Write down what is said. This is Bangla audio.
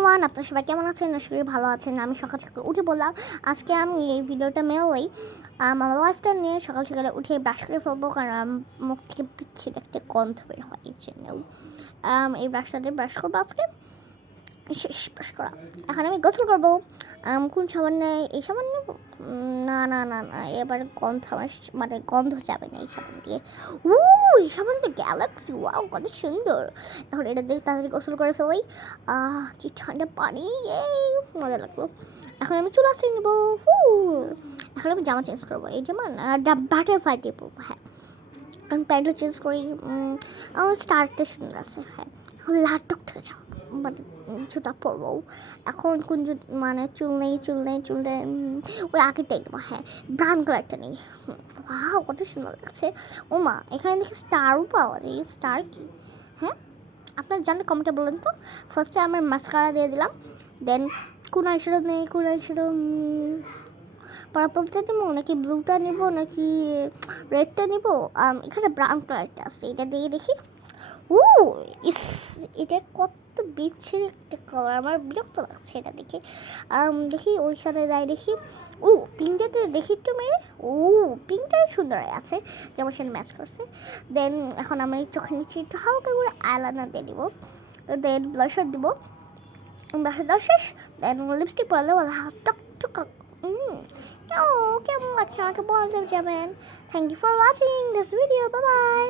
এভরিওয়ান, আপনারা সবাই কেমন আছেন? আশা করি ভালো আছেন। আমি সকাল সকাল উঠে বললাম আজকে আমি এই ভিডিওটা মেনলি আমার লাইফটা নিয়ে সকাল সকালে উঠে ব্রাশ করে ফেলবো, কারণ মুখ থেকে পিচ্ছিল একটা গন্ধ বের হয়, এই জন্য এই ব্রাশটা দিয়ে ব্রাশ করবো আজকে। শেষ ব্রাশ করা, এখন আমি গোসল করবো। কোন সাবান নেই? এই সাবান নেব? না না না না, এবার গন্ধ আমার মানে গন্ধ যাবে না এই সাবান দিয়ে। এই সাবানটা গ্যালাক্সি, ওয়াও কত সুন্দর। এখন এটা দিয়ে তাড়াতাড়ি গোসল করে ফেলি। কি ঠান্ডা পানি, এই মজা লাগলো। এখন আমি চুল আঁচড়ে নেবো। এখন আমি জামা চেঞ্জ করবো, এই জামা বাটারফ্লাই দিয়ে পরবো। হ্যাঁ, আমি প্যান্টও চেঞ্জ করি। আমার স্টারটা সুন্দর আছে। হ্যাঁ, এখন লাল টকটকে যাও মানে জুতা পরবো। এখন কোন মানে চুল নেই ওই আগেরটাই নেবো। হ্যাঁ, ব্রাউন কালারটা নেই। কত সুন্দর লাগছে। ও মা, এখানে দেখি স্টারও পাওয়া যায়। স্টার কি? হ্যাঁ, আপনার জানলে কমেন্টে বলেন তো। ফার্স্টে আমার মাস্কারা দিয়ে দিলাম, দেন কোন আইশ্যাডো নেই, কোন আইশ্যাডো পার্পলটা নেবো নাকি ব্লুটা নেবো নাকি রেডটা নেবো? এখানে ব্রাউন কালারটা আছে, এটা দিয়ে দেখি। ইস, এটা কত বিচ্ছিরি একটা কালার, আমার বিরক্ত লাগছে এটা দেখে। দেখি ওই সাথে যাই দেখি। পিঙ্কটাতে দেখি একটু মেরে। পিঙ্কটাই সুন্দর আছে, যেমন সেটা ম্যাচ করছে। দেন এখন আমি চোখের নিচে একটু হালকা করে আইলাইনার দিয়ে দিব, দেন ব্লাশার দিব। ব্লাশার দেওয়া শেষ, দেন লিপস্টিক পরালে বলা টক কেমন লাগছে আমাকে বলতে যাবেন। Thank you for watching this video, bye by.